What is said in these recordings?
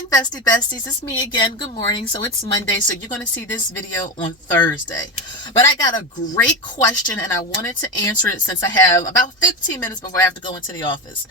Investy Besties, it's me again. Good morning. So it's Monday, so you're going to see this video on Thursday. But I got a great question and I wanted to answer it since I have about 15 minutes before I have to go into the office.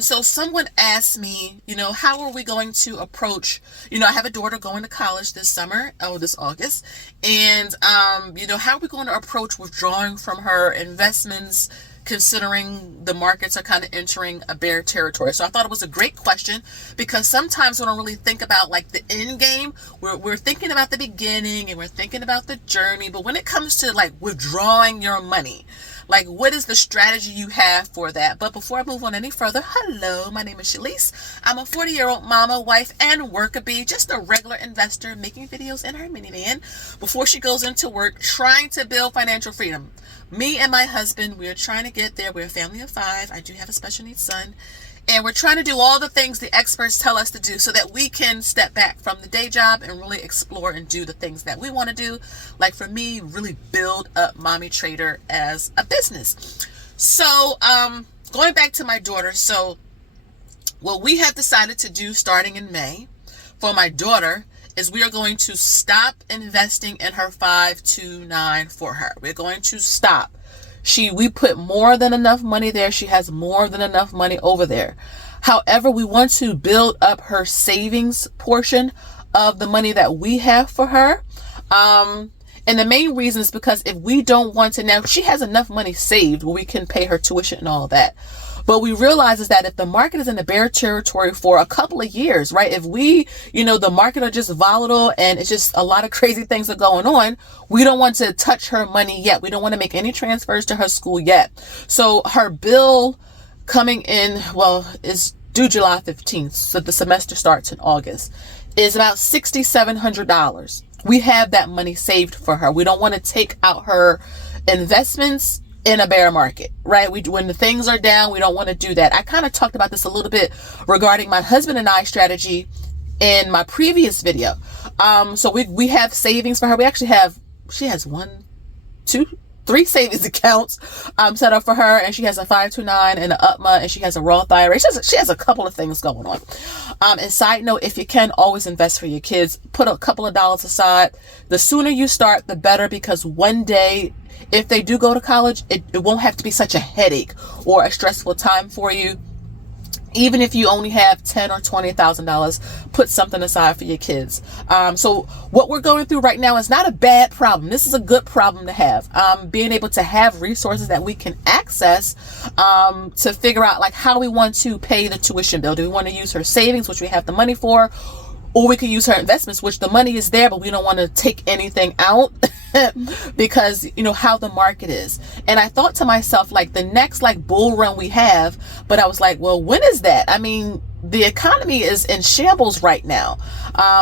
So someone asked me, how are we going to approach, I have a daughter going to college this summer, this August, and, how are we going to approach withdrawing from her investments, considering the markets are kind of entering a bear territory. So I thought it was a great question because sometimes we don't really think about like the end game. We're thinking about the beginning and we're thinking about the journey. But when it comes to like withdrawing your money, like what is the strategy you have for that? But before I move on any further, hello, my name is Shalise. I'm a 40-year-old mama, wife, and worker bee, just a regular investor making videos in her minivan before she goes into work, trying to build financial freedom. Me and my husband, we're trying to get there. We're a family of 5. I do have a special needs son. And we're trying to do all the things the experts tell us to do so that we can step back from the day job and really explore and do the things that we want to do. Like for me, really build up Mommy Trader as a business. So going back to my daughter. So what we have decided to do starting in May for my daughter is we are going to stop investing in her 529 for her. We're going to stop. We put more than enough money there. She has more than enough money over there. However, we want to build up her savings portion of the money that we have for her. And the main reason is because if we don't want to, now she has enough money saved where we can pay her tuition and all of that. But we realize is that if the market is in the bear territory for a couple of years, right? If we, the market are just volatile and it's just a lot of crazy things are going on, we don't want to touch her money yet. We don't want to make any transfers to her school yet. So her bill coming in, is due July 15th. So the semester starts in August, is about $6,700. We have that money saved for her. We don't want to take out her investments in a bear market, right? When the things are down, we don't want to do that. I kind of talked about this a little bit regarding my husband and I strategy in my previous video. So we have savings for her. She has 1, 2, 3 savings accounts set up for her, and she has a 529 and an UPMA, and she has a Roth IRA. She has a couple of things going on. And side note, if you can, always invest for your kids. Put a couple of dollars aside. The sooner you start, the better, because one day, if they do go to college, it won't have to be such a headache or a stressful time for you. Even if you only have $10,000 or $20,000, put something aside for your kids. So what we're going through right now is not a bad problem. This is a good problem to have. Being able to have resources that we can access to figure out like how we want to pay the tuition bill. Do we want to use her savings, which we have the money for? Or we could use her investments, which the money is there, but we don't want to take anything out because, how the market is. And I thought to myself, like the next like bull run we have, but I was like, well, when is that? I mean, the economy is in shambles right now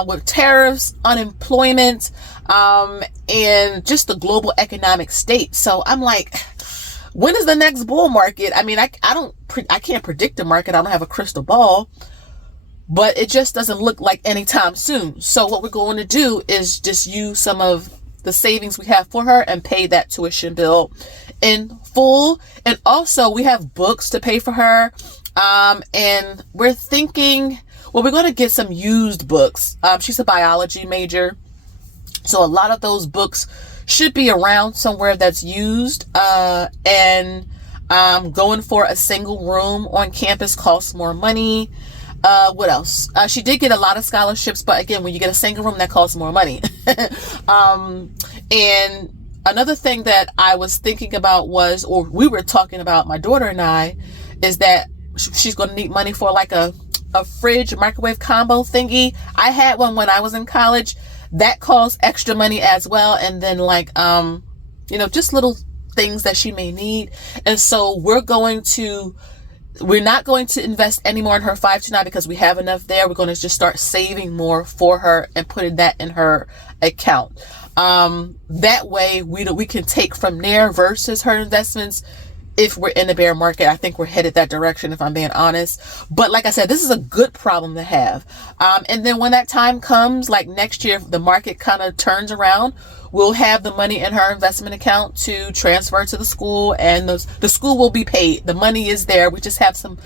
with tariffs, unemployment, and just the global economic state. So I'm like, when is the next bull market? I mean, I can't predict the market. I don't have a crystal ball. But it just doesn't look like anytime soon. So what we're going to do is just use some of the savings we have for her and pay that tuition bill in full. And also we have books to pay for her. And we're thinking, we're going to get some used books. She's a biology major. So a lot of those books should be around somewhere that's used. And going for a single room on campus costs more money. What else? She did get a lot of scholarships, but again, when you get a single room, that costs more money. And another thing that I was thinking about or we were talking about, my daughter and I, is that she's going to need money for like a fridge, microwave combo thingy. I had one when I was in college. That costs extra money as well. And then like, just little things that she may need. And so we're not going to invest any more in her 529 because we have enough there. We're going to just start saving more for her and putting that in her account. That way we can take from there versus her investments. If we're in the bear market, I think we're headed that direction, if I'm being honest. But like I said, this is a good problem to have. And then when that time comes, like next year, the market kind of turns around, we'll have the money in her investment account to transfer to the school, and the school will be paid. The money is there. We just have some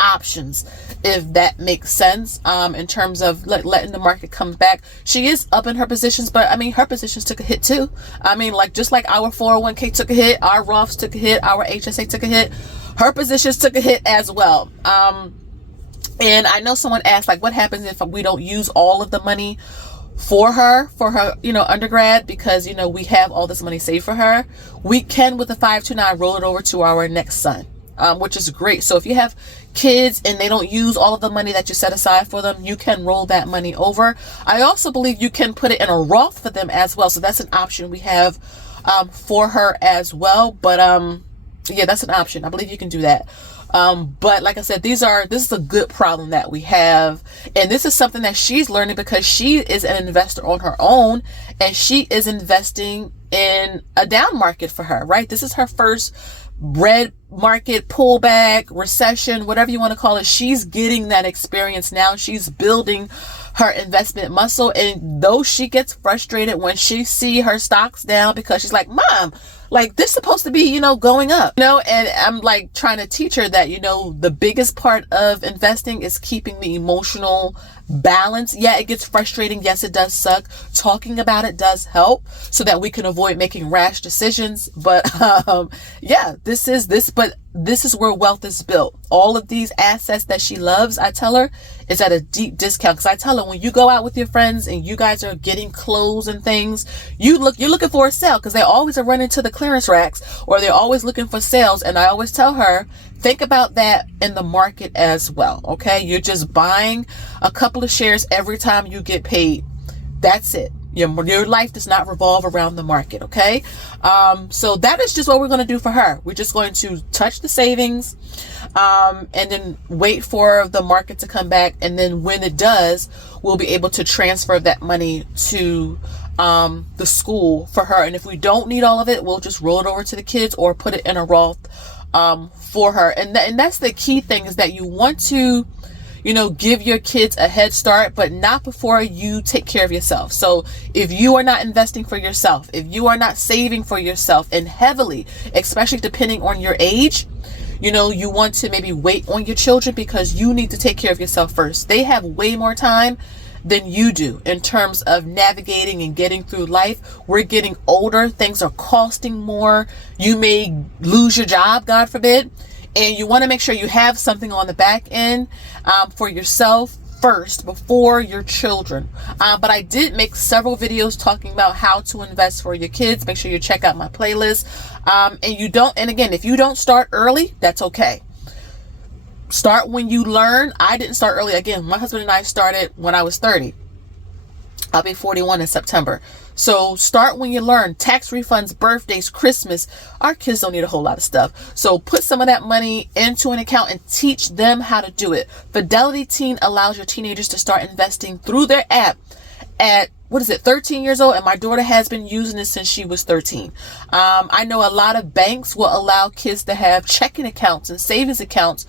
options, if that makes sense, in terms of letting the market come back. She is up in her positions, but I mean, her positions took a hit too. I mean, just like our 401k took a hit, our Roths took a hit, our HSA took a hit, her positions took a hit as well. And I know someone asked, like, what happens if we don't use all of the money for her, undergrad, because, we have all this money saved for her. We can, with the 529, roll it over to our next son, which is great. So if you have kids and they don't use all of the money that you set aside for them, you can roll that money over. I also believe you can put it in a Roth for them as well. So that's an option we have for her as well. But yeah, that's an option. I believe you can do that. But like I said, this is a good problem that we have. And this is something that she's learning because she is an investor on her own, and she is investing in a down market for her, right? This is her first red market pullback, recession, whatever you want to call it. She's getting that experience now. She's building her investment muscle. And though she gets frustrated when she see her stocks down, because she's like, Mom, like, this is supposed to be, going up, and I'm like trying to teach her that, the biggest part of investing is keeping the emotional balance. Yeah, it gets frustrating. Yes, it does suck. Talking about it does help so that we can avoid making rash decisions. But yeah, this is where wealth is built. All of these assets that she loves, I tell her, is at a deep discount. Because I tell her, when you go out with your friends and you guys are getting clothes and things, you're looking for a sale, because they always are running to the clearance racks, or they're always looking for sales. And I always tell her, think about that in the market as well. Okay, you're just buying a couple of shares every time you get paid. That's it. Your life does not revolve around the market. Okay. So that is just what we're going to do for her. We're just going to touch the savings, and then wait for the market to come back. And then when it does, we'll be able to transfer that money to the school for her. And if we don't need all of it, we'll just roll it over to the kids or put it in a Roth for her. And that's the key thing, is that you want to give your kids a head start, but not before you take care of yourself. So if you are not investing for yourself, if you are not saving for yourself, and heavily, especially depending on your age, you want to maybe wait on your children, because you need to take care of yourself first. They have way more time than you do in terms of navigating and getting through life. We're getting older. Things are costing more. You may lose your job, God forbid. And you want to make sure you have something on the back end for yourself first before your children. But I did make several videos talking about how to invest for your kids. Make sure you check out my playlist. And again, if you don't start early, that's okay. Start when you learn. I didn't start early. Again, my husband and I started when I was 30. I'll be 41 in September. So start when you learn. Tax refunds, birthdays, Christmas. Our kids don't need a whole lot of stuff. So put some of that money into an account and teach them how to do it. Fidelity Teen allows your teenagers to start investing through their app at 13 years old, and my daughter has been using it since she was 13. I know a lot of banks will allow kids to have checking accounts and savings accounts.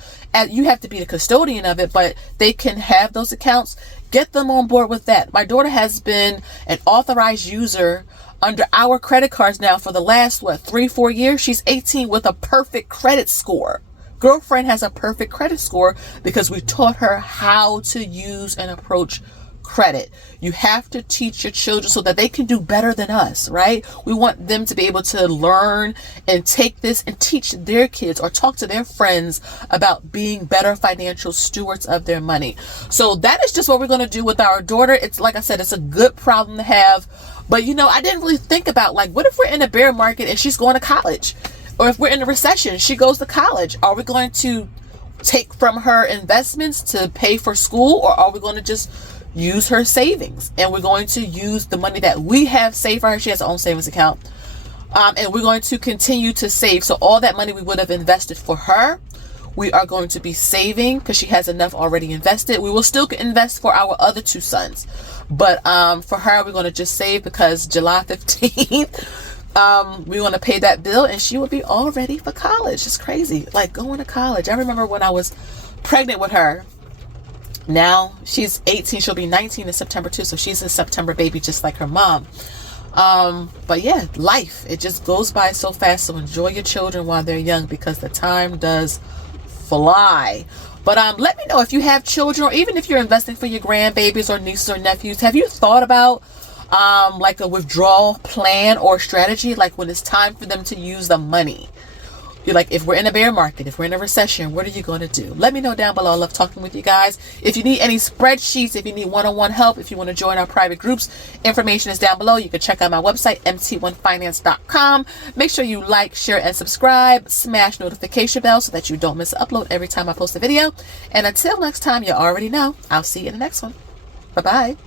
You have to be the custodian of it, but they can have those accounts. Get them on board with that. My daughter has been an authorized user under our credit cards now for the last 3-4 years. She's 18 with a perfect credit score. Girlfriend has a perfect credit score because we taught her how to use and approach credit. You have to teach your children so that they can do better than us, right? We want them to be able to learn and take this and teach their kids or talk to their friends about being better financial stewards of their money. So that is just what we're going to do with our daughter. It's like I said, it's a good problem to have. But I didn't really think about, what if we're in a bear market and she's going to college? Or if we're in a recession, she goes to college. Are we going to take from her investments to pay for school, or are we going to just use her savings, and we're going to use the money that we have saved for her? She has her own savings account, and we're going to continue to save. So all that money we would have invested for her, we are going to be saving, because she has enough already invested. We will still invest for our other 2 sons, but for her, we're going to just save, because July 15th we want to pay that bill, and she will be all ready for college. It's crazy, going to college. I remember when I was pregnant with her. Now she's 18. She'll be 19 in September too. So she's a September baby, just like her mom. But yeah, life, it just goes by so fast. So enjoy your children while they're young, because the time does fly. But let me know if you have children, or even if you're investing for your grandbabies or nieces or nephews. Have you thought about like a withdrawal plan or strategy, like when it's time for them to use the money? You're like, if we're in a bear market, if we're in a recession, what are you going to do? Let me know down below. I love talking with you guys. If you need any spreadsheets, if you need one-on-one help, if you want to join our private groups, information is down below. You can check out my website, mt1finance.com. Make sure you like, share, and subscribe. Smash notification bell so that you don't miss an upload every time I post a video. And until next time, you already know, I'll see you in the next one. Bye-bye.